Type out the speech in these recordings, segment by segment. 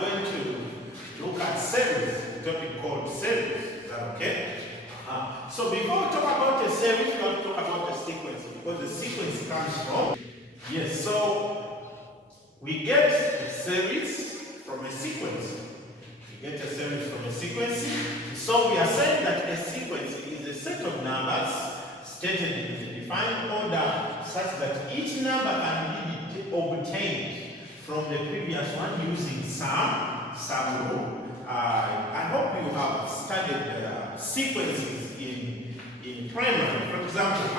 we're going to look at series, a topic called series. Is that okay? So before we talk about a series, we want to talk about the sequence, because the sequence comes from. Yes, so we get a series from a sequence. We get a series from a sequence. So we are saying that a sequence is a set of numbers stated in a defined order such that each number can be obtained from the previous one using some rule. I hope you have studied sequences in primary. For example,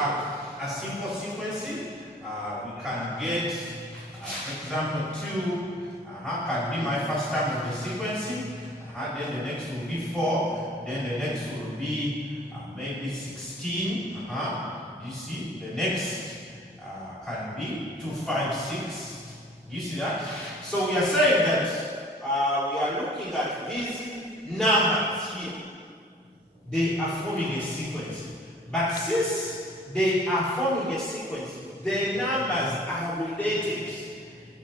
a simple sequence, we can get, for example, 2 can be my first term of the sequence. Then the next will be 4. Then the next will be maybe 16. You see, the next can be 2, 5, 6. You see that? So we are saying that we are looking at these numbers here. They are forming a sequence. But since they are forming a sequence, the numbers are related.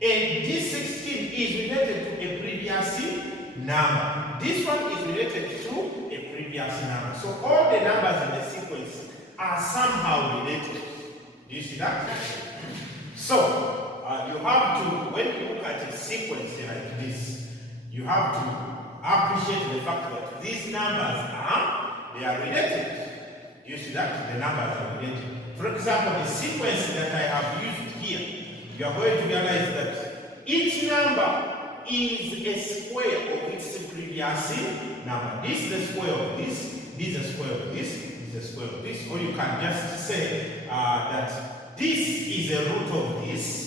And this 16 is related to a previous number. This one is related to a previous number. So all the numbers in the sequence are somehow related. Do you see that? So you have to, when you look at a sequence like this, you have to appreciate the fact that these numbers they are related. You see that? The numbers are related. For example, the sequence that I have used here, you are going to realize that each number is a square of its previous number. This is the square of this is the square of this is the square of this. Or you can just say that this is a root of this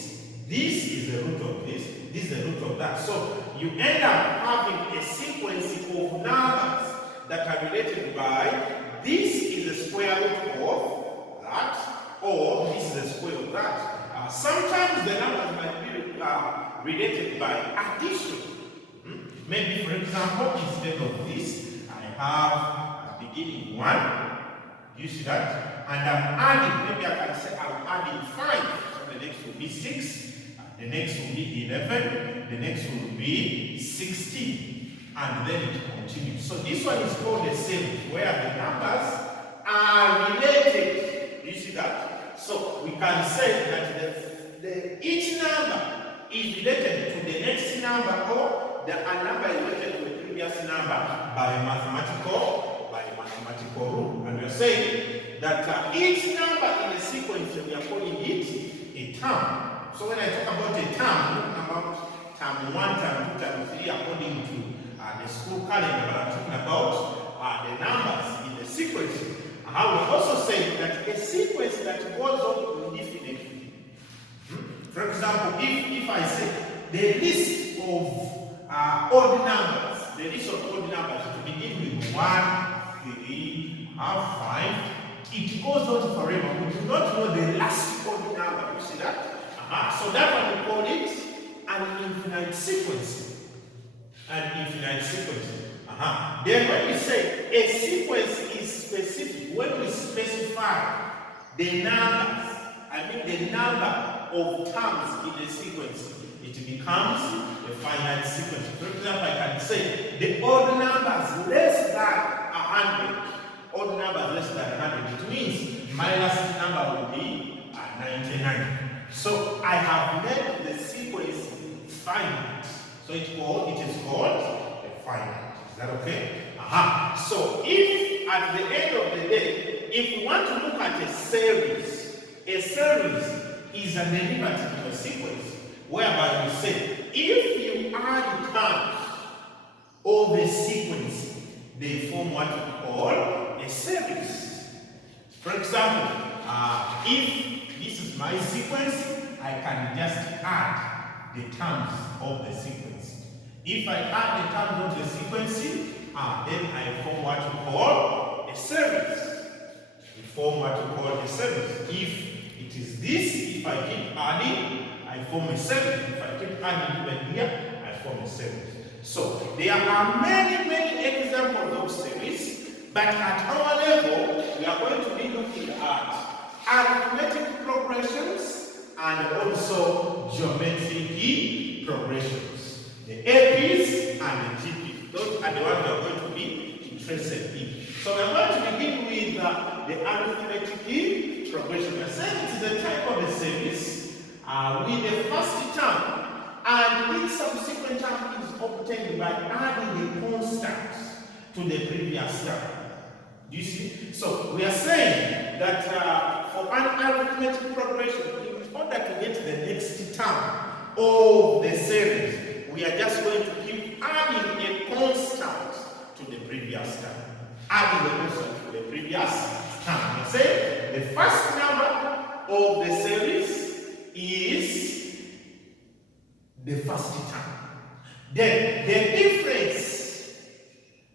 is the root of this is the root of that. So you end up having a sequence of numbers that are related by this is the square root of that, or this is the square of that. Sometimes the numbers might be related by addition. Maybe, for example, instead of this, I have a beginning 1. You see that? And I'm adding, maybe I can say I'm adding 5. So the next will be 6. The next will be 11. The next will be 16. And then it continues. So this one is called a series, where the numbers are related. You see that? So we can say that each number is related to the next number, or a number is related to the previous number by mathematical rule. And we are saying that each number in a sequence, we are calling it a term. So when I talk about a term, I'm talking about term 1, term 2, term 3, according to the school calendar, but I'm talking about the numbers in the sequence. I will also say that a sequence that goes on indefinitely. For example, if I say the list of odd numbers, to begin with 1, 3, 5, it goes on forever. We do not know the last odd number. You see that? So that one we call it an infinite sequence. An infinite sequence. Then when we say a sequence is specific, when we specify the numbers, the number of terms in the sequence, it becomes a finite sequence. For example, I can say the odd numbers less than 100. Odd numbers less than 100. It means my last number will be 99. So I have made the sequence finite. So it is called a finite. Is that okay? So if at the end of the day, if we want to look at a series is a derivative of a sequence, whereby we say if you add terms of a sequence, they form what we call a series. For example, if this is my sequence, I can just add the terms of the sequence. If I add the terms of the sequence, then I form what we call a series. We form what we call a series. If it is this, if I keep adding, I form a series. If I keep adding even here, I form a series. So there are many examples of series, but at our level, we are going to be looking at arithmetic progressions and also geometric progressions. the APs and the GPs. Those are the ones we are going to be interested in. So we are going to begin with the arithmetic progression. We are saying it is a type of a series with the first term, and each subsequent term is obtained by adding a constant to the previous term. Do you see? So we are saying that for an arithmetic progression, in order to get the next term of the series, we are just going to keep adding a constant to the previous term. Adding a constant to the previous term. We say the first number of the series is the first term. Then the difference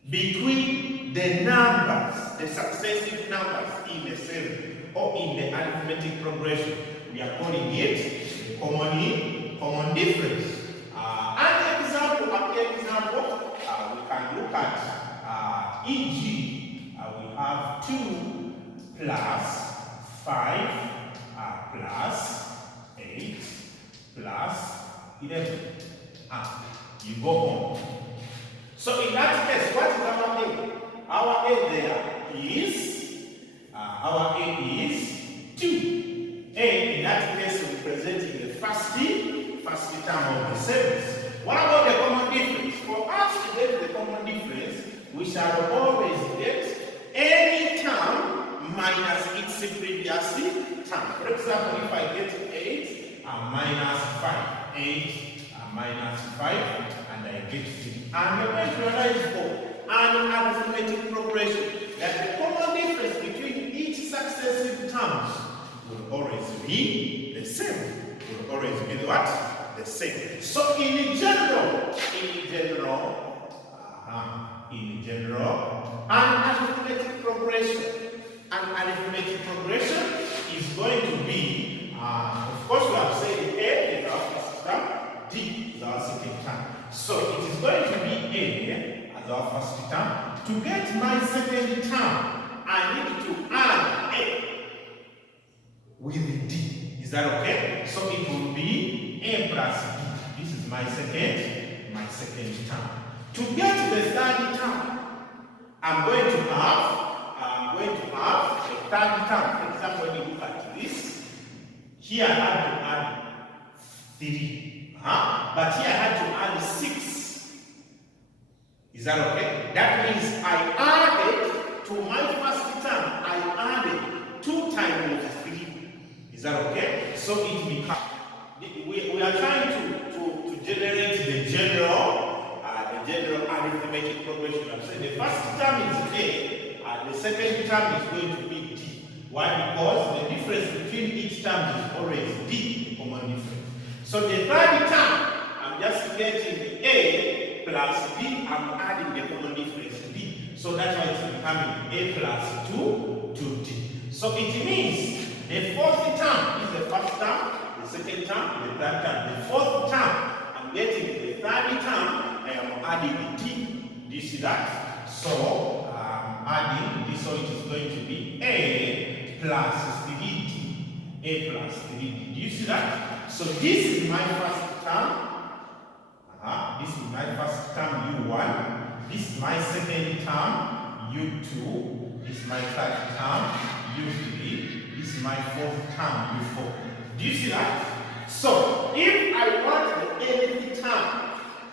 between the numbers, the successive numbers in the series or in the arithmetic progression, we are calling it the common difference. An example, we can look at e.g. We have 2 plus 5 plus 8 plus 11. You go on. So in that case, what is our A? Our A there is 2. A in that case representing the first term of the series. What about the common difference? For us to get the common difference, we shall always get any term minus its previous term. For example, if I get 8 minus 5, 8 minus 5, and I get 3. And we're going to realize for an arithmetic progression that the common difference between each successive terms will always be the same. Will always be what? The same. So in general, an arithmetic progression is going to be, of course, we have said A is our first term, D is our second term. So it is going to be A as our first term. To get my second term, I need to add A with D. Is that okay? So it will be A plus B. This is my second term. To get the third term, I'm going to have a third term. For example, when you look at this, here I had to add 3. But here I had to add 6. Is that okay? That means I added to my first term, I added 2 times 3. Is that okay? So it becomes, we are trying to generate the general arithmetic progression. I'm saying the first term is A, and the second term is going to be D. Why? Because the difference between each term is always D, the common difference. So the third term, I'm just getting A plus B, I'm adding the common difference D. So that's why it's becoming A plus 2 to D. So it means the fourth term is the first term, the second term, the third term. The fourth term, I'm getting the third term, I am adding D. Do you see that? So adding this, so it is going to be A plus 3D. A plus 3D. Do you see that? So this is my first term. This is my first term, U1. This is my second term, U2. This is my third term, U3. This is my fourth term, U4. Do you see that? So if I want the nth term,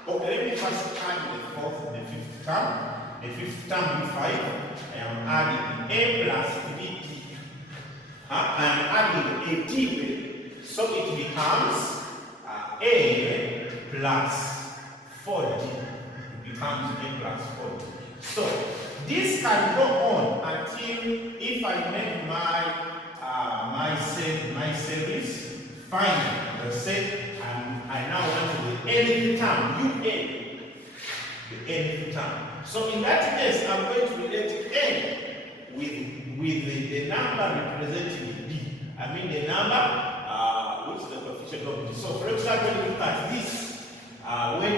okay, let me first add the fourth, the fifth term. The fifth term, U5, I am adding A plus 3D. I am adding a D. So it becomes A plus 4D. It becomes A plus 4D. So this can go on until if I make my series final. Let's say I now want the nth term, UA. The nth term. So in that case, I'm going to relate N with the number representing B. I mean the number which is the coefficient of B. So for example, look at this. When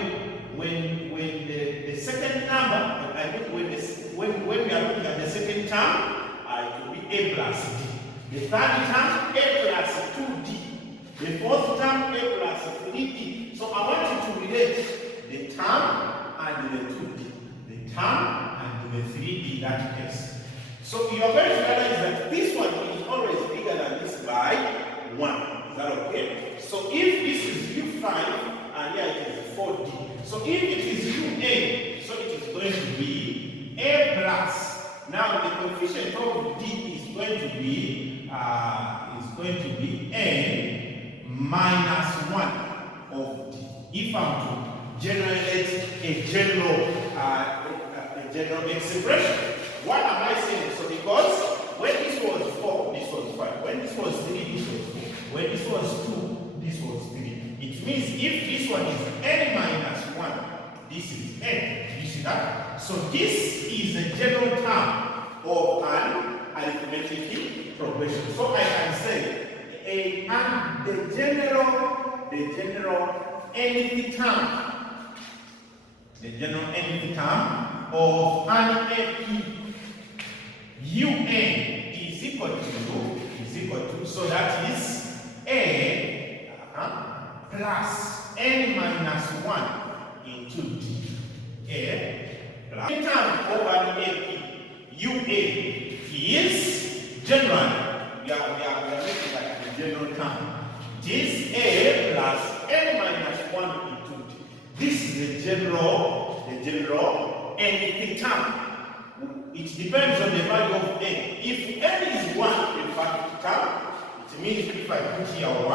the second number, I mean when we are looking at the second term, it will be A plus D. The third term, A plus 2D. The fourth term, A plus 3D. So I want you to relate the term and the 2D. The term and the 3D in that case. So you are going to realize that this one is always bigger than this by 1. Is that okay? So if this is U5 and here it is 4D. So if it is UA, so it is going to be A plus. Now the coefficient of D is going to be N minus 1 of D. If I'm to generate a general expression. What am I saying? So because when this was 4, this was 5. When this was 3, this was 4. When this was 2, this was 3. It means if this one is N minus 1, this is N. You see that? So this is the general term of an arithmetic progression. So I can say and the general nth term of an AP UN is equal to, so that is A plus N minus 1 into D. A plus the term of an AP UA is general. We are looking at the general term. It is A plus N minus 1 into D. This is the general nth term. It depends on the value of N. If N is 1 in fact term, it means if I put here 1,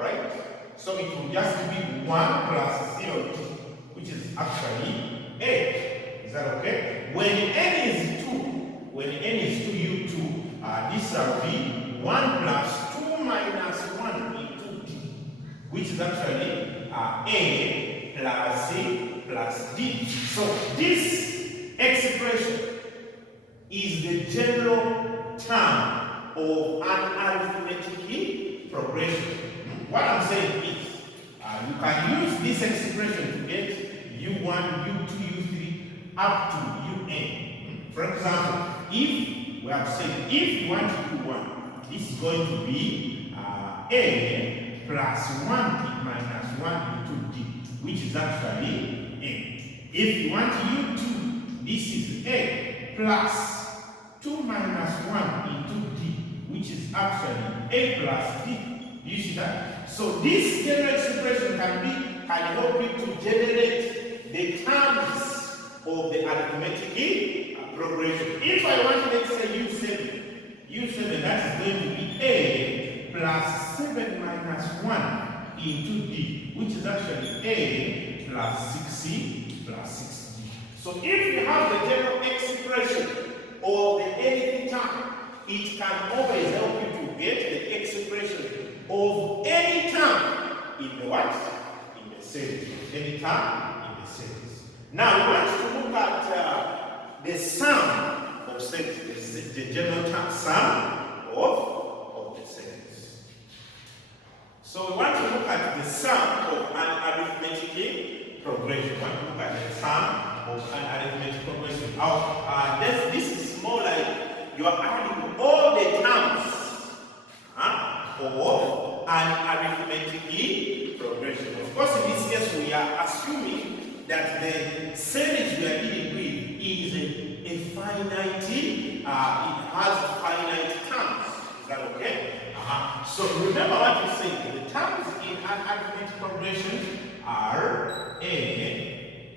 right? So it will just be 1 plus 0, which is actually A. Is that okay? When N is 2, U2, this will be 1 plus 2 minus 1 into D, which is actually A plus C plus D. So this expression is the general term of an arithmetic progression. What I'm saying is, you can use this expression to get U1, U2, U3 up to UN. For example, if we have said if you want to do 1, this is going to be A plus 1 minus 1 into D, which is actually A. If you want U2, this is A plus 2 minus 1 into D, which is actually A plus D. You see that? So this general expression can help you to generate the terms of the arithmetic progression. If I want to, let's say U7, that is going to be A plus 7 minus 1 into D, which is actually A plus 6C plus 6D. So if you have the general expression of the nth term, it can always help you to get the expression of any term in the what? In the series. Any term in the series. Now we want to look at the sum of series, the general term sum of the series. So we want to look at the sum of an arithmetic progression. We want to look at the sum of an arithmetic progression. This is more like you are adding all the terms of an arithmetic progression. Of course, in this case, we are assuming that the series we are dealing with is a finite, it has finite terms. Is that okay? So remember what you said. The terms in an arithmetic progression are A,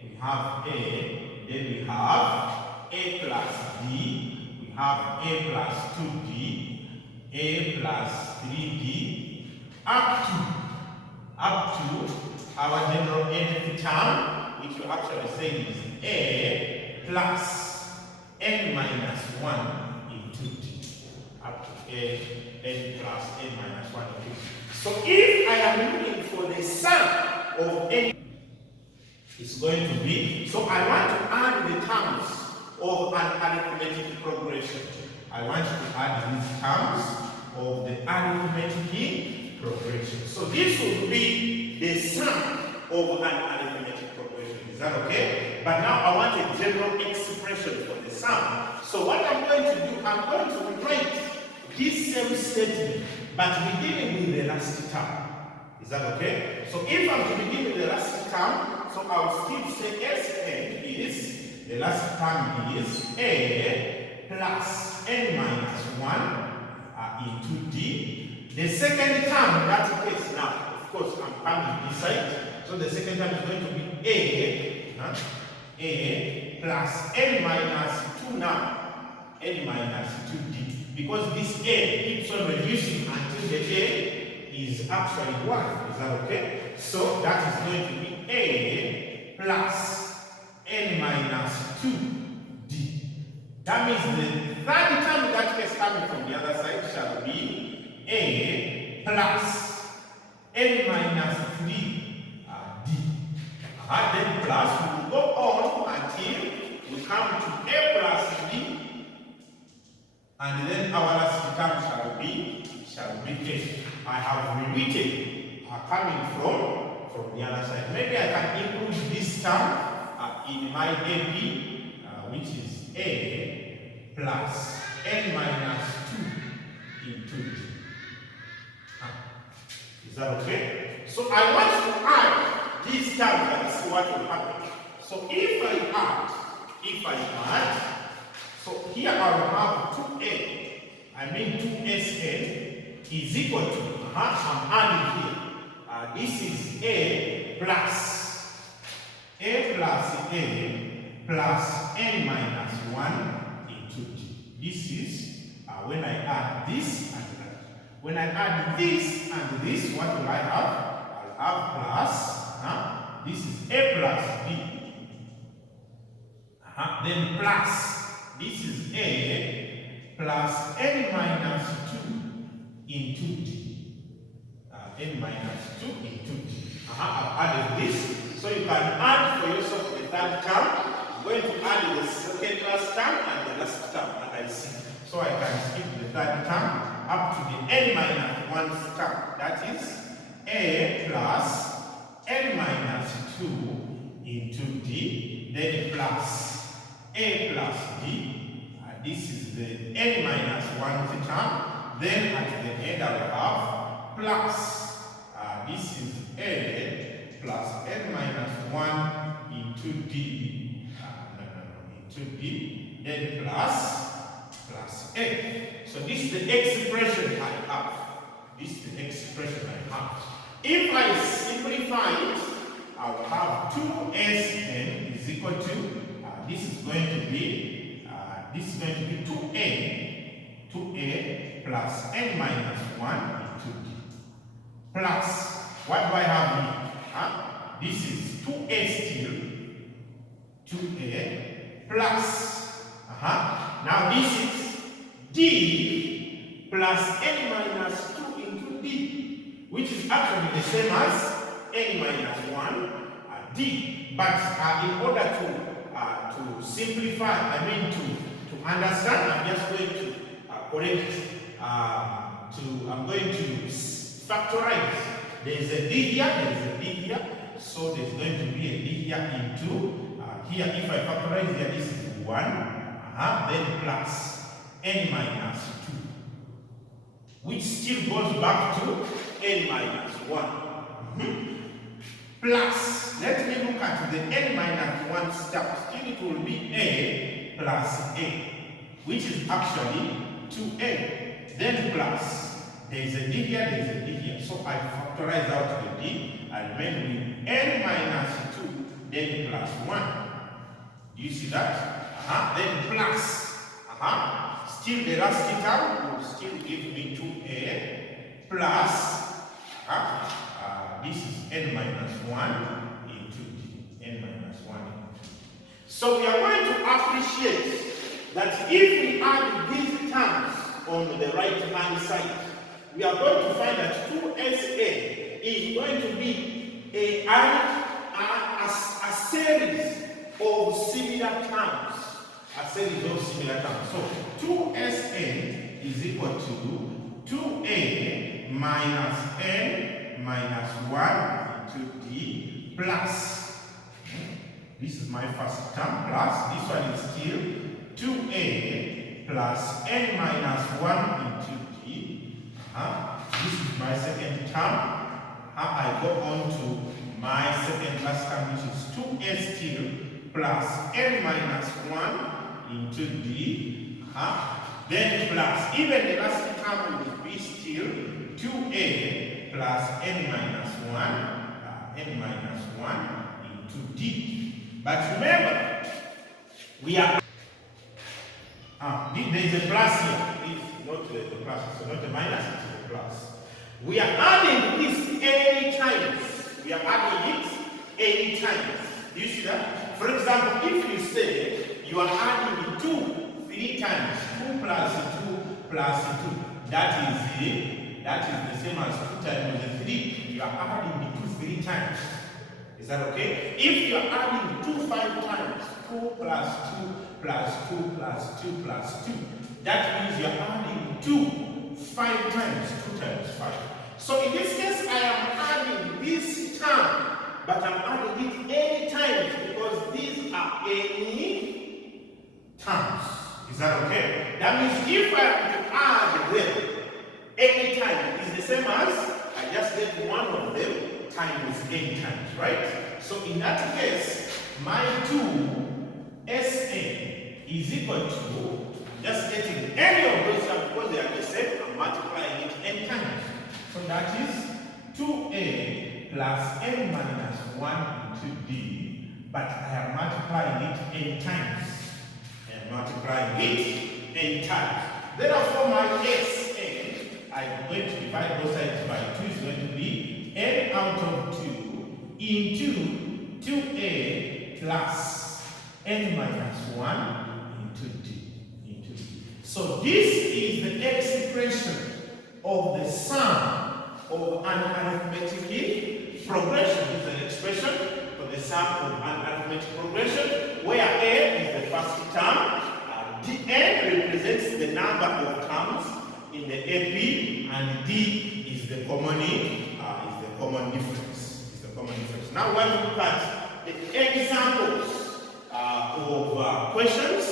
we have A, then we have A plus D, we have A plus 2D, A plus 3D, up to our general nth term, which you actually say is A plus N minus 1 into D, up to N plus N minus 1 into D. So if I am looking for the sum of N, it's going to be, so I want to add the terms of an arithmetic progression. I want to add these terms of the arithmetic progression. So this will be the sum of an arithmetic progression. Is that okay? But now I want a general expression for the sum. So what I'm going to do, I'm going to write this same statement, but beginning with the last term. Is that okay? So if I'm to begin with the last term, So I'll still say Sn is, the last term is A plus n minus 1 into D. The second term in that case now, of course, I'm coming this side. So the second term is going to be A plus n minus 2 now, n minus 2D. Because this A keeps on reducing until the A is actually 1. Is that okay? So that is going to be A plus n minus 2D. That means the third term in that case coming from the other side shall be A plus n minus 3D. Then plus, we will go on until we come to A plus D. And then our last term shall be A. I have rewritten coming from the other side. Maybe I can include this term in my AP, which is A plus n minus 2 into D. Is that okay? So I want to add these terms and see what will happen. So if I add, so here I will have 2A, I mean 2Sn is equal to, I'm adding here. This is A plus A plus n minus 1 into D. This is when I add this and that. When I add this and this, what will I have? I'll have plus, this is A plus B. Then plus, this is A plus n minus 2 into D. N minus 2 into D. I've added this. So you can add for yourself the third term. I'm going to add the second last term and the last term that I see. So I can skip the third term up to the n minus 1 term. That is A plus n minus 2 into D. Then plus A plus D. This is the n minus 1 term. Then at the end I will have plus. This is A plus n minus 1 into D. Into D. Then plus A. So this is the expression I have. This is the expression I have. If I simplify it, I will have 2Sn is equal to, this is going to be 2A plus n minus 1 into D. Plus, what do I have here? This is 2A still, 2A plus, now this is D plus n minus 2 into D, which is actually the same as n minus 1 D. But in order to simplify, I mean to understand, I'm just going to correct, I'm going to factorize. There is a D here, there is a D here. So there's going to be a D here into, here if I factorize here, this is 1, then plus n minus 2, which still goes back to n minus 1. Plus, let me look at the n minus 1 step. Still it will be A plus A, which is actually 2A. Then plus, there is a D here, there is a D here. So I factorize out the D and remain with n minus 2, then plus 1. Do you see that? Then plus, still the last term will still give me 2A plus, this is n minus 1 into D, n minus 1 into D. So we are going to appreciate that if we add these terms on the right hand side, we are going to find that 2SA is going to be a series of similar terms. A series of similar terms. So 2Sn is equal to 2A minus n minus 1 into D plus, this is my first term, plus this one is still 2A plus n minus 1 into D. This is my second term. I go on to my second last term, which is 2a still plus n minus 1 into d. Then plus, even the last term will be still 2a plus n minus 1 into d. But remember, we are there is a plus here. This is not the plus, so not the minus, it is a plus. We are adding this 80 times. We are adding it 80 times. Do you see that? For example, if you say you are adding 2 3 times, 2 plus 2 plus 2, that is the same as 2 times 3. You are adding the 2 3 times. Is that okay? If you are adding 2 5 times, 2 plus 2 plus 2 plus 2 plus 2, that means you are adding 2 5 times, 2 times 5. So in this case, I am adding this term, but I'm adding it 80 times because these are any terms. Is that okay? That means if I am to add them 80 times, it's the same as I just did one of them times 80 times, right? So in that case, my 2Sn is equal to just getting any of those terms because they are the same and multiplying it n times. So that is 2a plus n minus 1 into d, but I am multiplying it n times. Therefore, my Sn, I'm going to divide both sides by 2, is going to be n out of 2 into 2a plus n minus 1 into d. So this is the expression of the sum of an arithmetic progression. This is an expression for the sum of an arithmetic progression where a is the first term, n represents the number of terms in the AP, and d is the common difference. Now, when we look at the examples of questions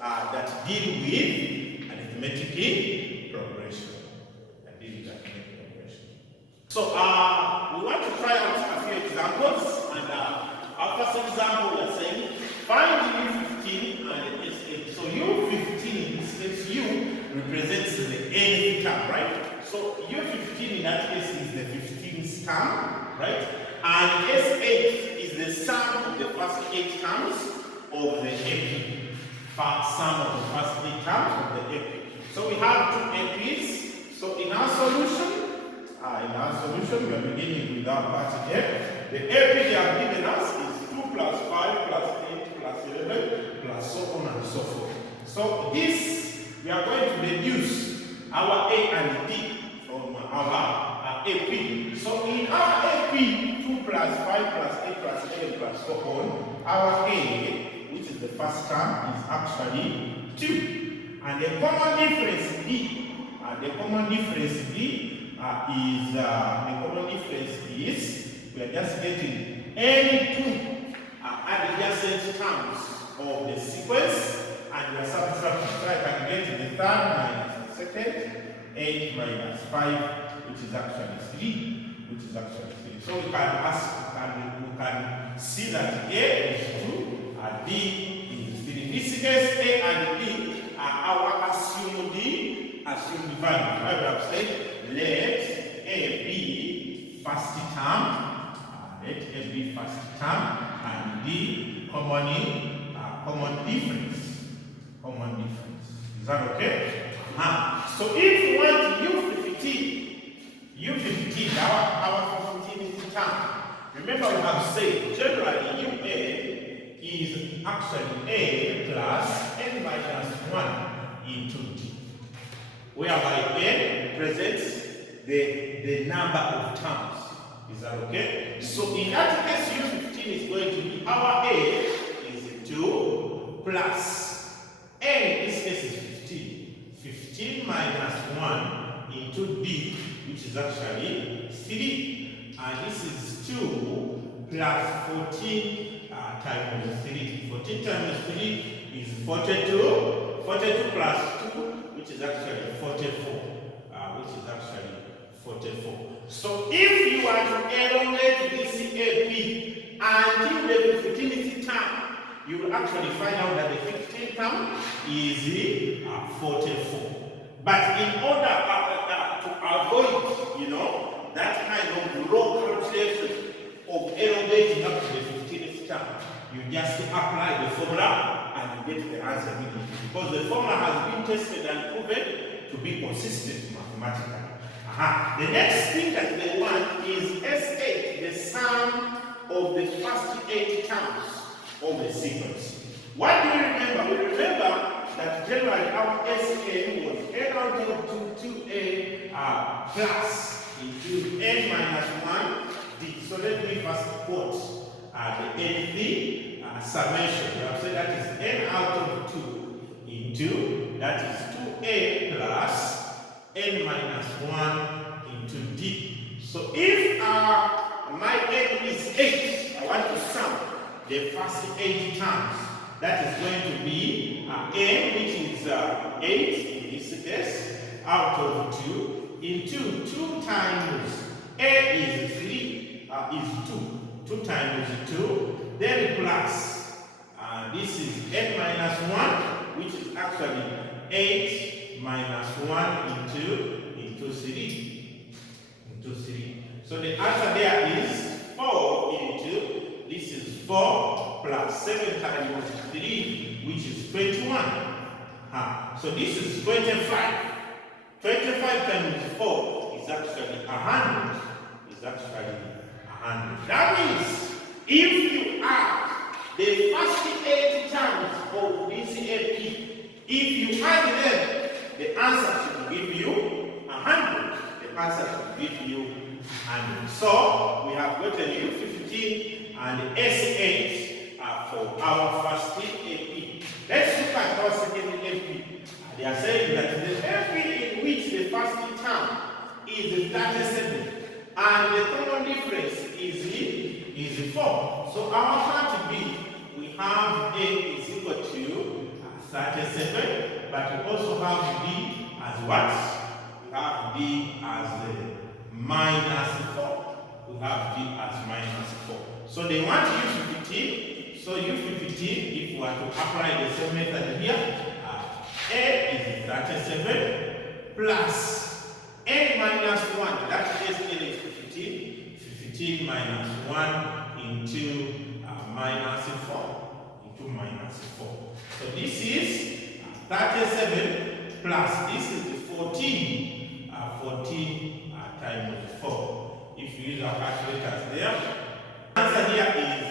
that deal with arithmetic progression. So we want to try out a few examples, and our first example we are saying find U15 and S8. So U15, in this case, U represents the nth term, right? So U15 in that case is the 15th term, right? And S8 is the sum of the first 8 terms of the AP. Sum of the first 8 terms of the AP. So we have 2 APs. So in our solution, we are beginning with our part here. The AP they have given us is 2 plus 5 plus 8 plus 11 plus so on and so forth. So this, we are going to reduce our A and D from our AP. So in our AP, 2 plus 5 plus 8 plus 11 plus so on, our A, which is the first term, is actually 2. And the common difference D, is we are just getting any 2 adjacent terms of the sequence, and we are subtracting. So I can get the third minus the second, 8 minus 5, which is actually 3. So we can see that A is 2, D is 3. In this case, A and D are our assumed values. I would have said, let A be first term, and D common difference. Is that okay? So if you want U15, our 15th term. Remember, we have said generally UA is actually A plus n minus 1 into D, whereby n represents the number of terms. Is that okay? So in that case, U15 is going to be our A is 2 plus n, in this case is 15. 15 minus 1 into D, which is actually 3. And this is 2 plus 14 times 3. 14 times 3 is 42. 42 plus 2, which is actually 44. 44. So if you want to elongate this AP until the 15th term, you will actually find out that the 15th term is 44. But in order to avoid, that kind of raw calculation of elongating up to the 15th term, you just apply the formula and you get the answer immediately. Because the formula has been tested and proven to be consistent mathematically. The next thing that they want is S8, the sum of the first 8 terms of the sequence. What do we remember? We remember that generally our SN was n out of 2a plus into n minus 1 d. So let me first quote the nth summation. We have said that is n out of 2 into, that is 2a plus n minus 1 into d. So if my n is 8, I want to sum the first 8 terms. That is going to be n, which is 8 in this case, out of 2 into 2 times a is 3 is 2. 2 times 2, then plus this is n minus 1, which is actually 8 minus 1 into 3. So the answer there is 4 into, this is 4 plus 7 times 3, which is 21. So this is 25. 25 times 4 is actually 100. That means if you add the first 8 terms of this AP, if you add them, the answer should give you 100. The answer should give you 100. So we have gotten U15 and S8 for our first AP. Let's look at our second AP. They are saying that the AP in which the first term is 37 and the common difference is 4. So our part B, we have A is equal to 37, but we also have B as what? We have B as minus 4. We have B as minus 4. So they want U15. So U15, if we are to apply the same method here, A is 37 plus n minus 1. That is N is 15. 15 minus 1 into minus 4. So this is 37 plus this is the 14. 14 times 4. If you use our calculators there, the answer here is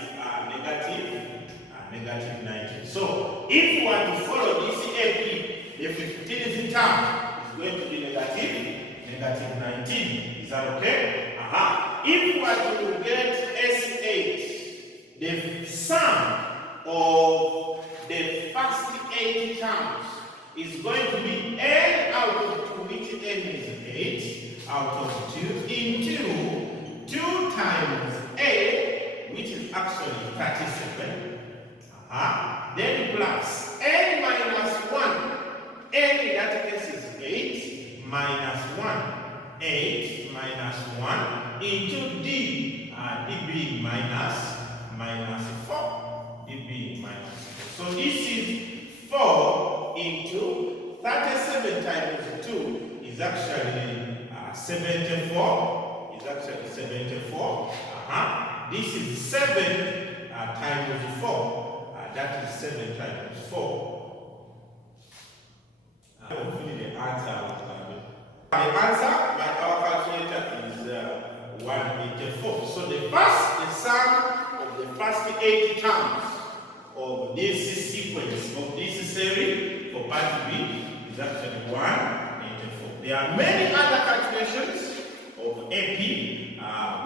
negative 19. So if you want to follow this AP, the 15th term is going to be negative 19. Is that okay? If you want to get S8, the sum of the first 8 terms is going to be n out of 2, which n is 8 out of 2 into 2 times a, which is actually 37. Then plus n minus 1. N in that case is 8 minus 1. 8 minus 1 into d. D being minus 4. D being minus 4. So this is 4 into 37 times 2 is actually 74. This is 7 times 4. That is 7 times 4. Hopefully the answer my calculator is 184. So the sum of the first 8 terms of this sequence, of this series for part B is actually 184. There are many other calculations of AP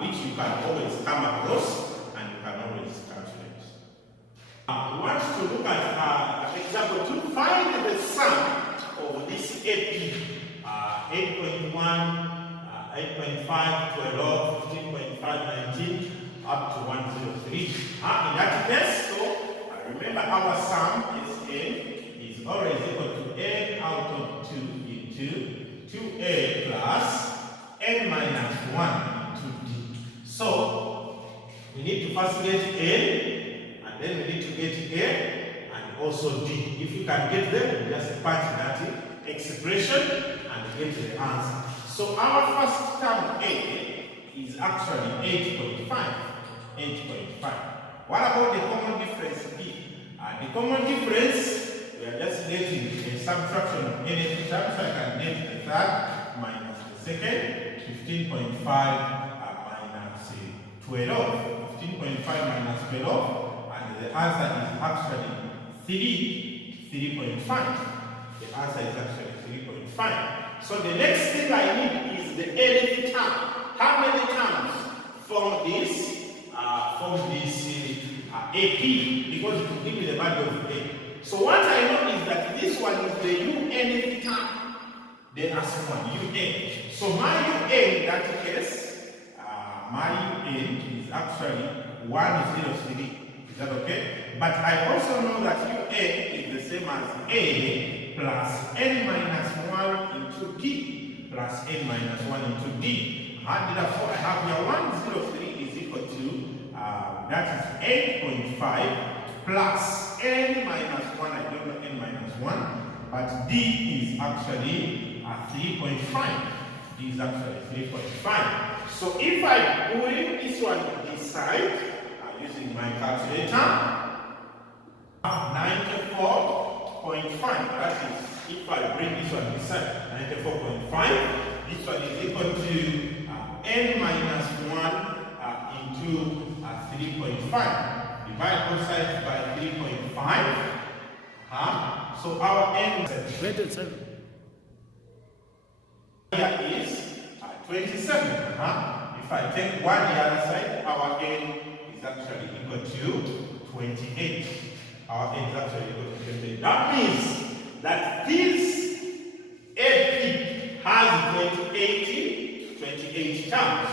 which you can always come across and you can always calculate. We want to look at example 2. Find the sum of this AP 8.1, 8.5, 12, 15.5, 19, up to 103. In that case, so remember our sum is n is always equal to n out of 2 into 2a plus n minus 1 into d. So we need to first get n, and then we need to get a and also d. If you can get them, you just punch that expression and get the answer. So our first term a is actually 8.5. 8.5. What about the common difference b? The common difference, we are just getting a subtraction of any term, so I can get the third minus the second. 15.5 minus 12. 15.5 minus 12, and the answer is actually 3.5. The answer is actually 3.5. So the next thing I need is the nth term. How many terms from this AP? Because it will give me the value of A. So what I know is that this one is the nth term. Then as one un. So my un in that case, my un is actually 103. Is that okay? But I also know that un is the same as A plus n minus 1 into d plus n minus 1 into d. And therefore I have here 103 is equal to that is 8.5 plus n minus 1. I don't know n minus 1, but d is actually 3.5. D is actually 3.5. So if I bring this one this side, using my calculator, 94.5. That is, if I bring this one this side, 94.5. This one is equal to n minus 1 into 3.5. Divide both sides by 3.5. So our n here is 27. If I take 1 the other side, our n is actually equal to 28. Our n is actually equal to 28. That means that this AP has 28 terms.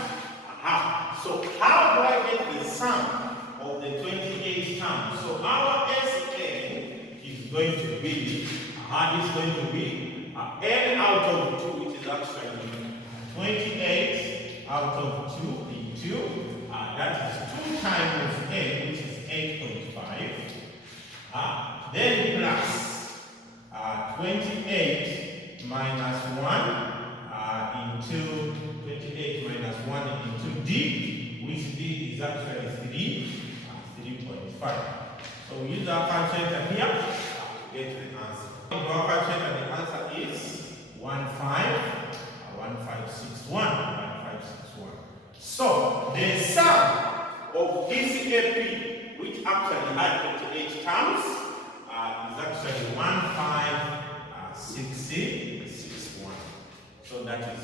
So how do I get the sum of the 28 terms? So our SN is going to be, n out of 2, which is actually 28 out of 2 into, that is 2 times n, which is 8.5. Then plus 28 minus 1 into 28 minus 1 into d, which d is actually 3.5. So we use our calculator here to get the answer. Our calculator, the answer is 1561. So the sum of this AP, which actually had 28 terms, is actually 1561. So that is